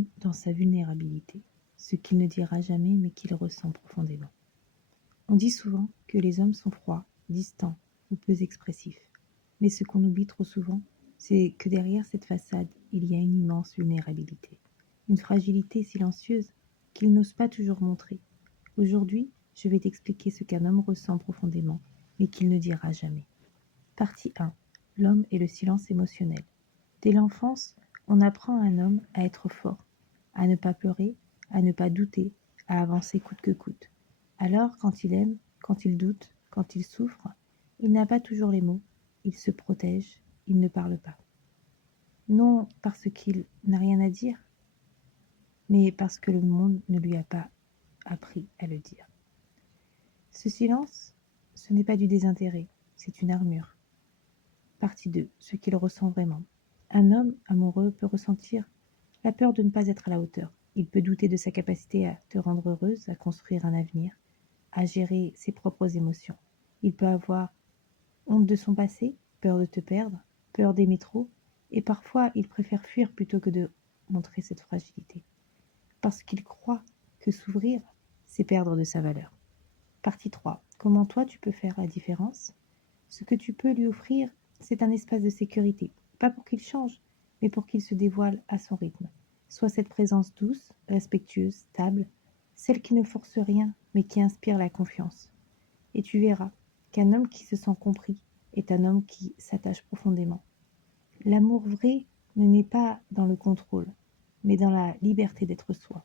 l'homme dans sa vulnérabilité, ce qu'il ne dira jamais mais qu'il ressent profondément. On dit souvent que les hommes sont froids, distants ou peu expressifs. Mais ce qu'on oublie trop souvent, c'est que derrière cette façade, il y a une immense vulnérabilité, une fragilité silencieuse qu'il n'ose pas toujours montrer. Aujourd'hui, je vais t'expliquer ce qu'un homme ressent profondément, mais qu'il ne dira jamais. Partie 1. L'homme et le silence émotionnel. Dès l'enfance, on apprend à un homme à être fort, à ne pas pleurer, à ne pas douter, à avancer coûte que coûte. Alors, quand il aime, quand il doute, quand il souffre, il n'a pas toujours les mots, il se protège, il ne parle pas. Non parce qu'il n'a rien à dire, mais parce que le monde ne lui a pas appris à le dire. Ce silence, ce n'est pas du désintérêt, c'est une armure. Partie 2. Ce qu'il ressent vraiment. Un homme amoureux peut ressentir la peur de ne pas être à la hauteur. Il peut douter de sa capacité à te rendre heureuse, à construire un avenir, à gérer ses propres émotions. Il peut avoir honte de son passé, peur de te perdre, peur d'aimer trop, et parfois il préfère fuir plutôt que de montrer cette fragilité. Parce qu'il croit que s'ouvrir, c'est perdre de sa valeur. Partie 3. Comment toi tu peux faire la différence? Ce que tu peux lui offrir, c'est un espace de sécurité. Pas pour qu'il change, mais pour qu'il se dévoile à son rythme. Sois cette présence douce, respectueuse, stable, celle qui ne force rien, mais qui inspire la confiance. Et tu verras qu'un homme qui se sent compris est un homme qui s'attache profondément. L'amour vrai ne naît pas dans le contrôle, mais dans la liberté d'être soi.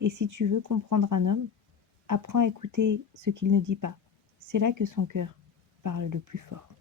Et si tu veux comprendre un homme, apprends à écouter ce qu'il ne dit pas. C'est là que son cœur parle le plus fort.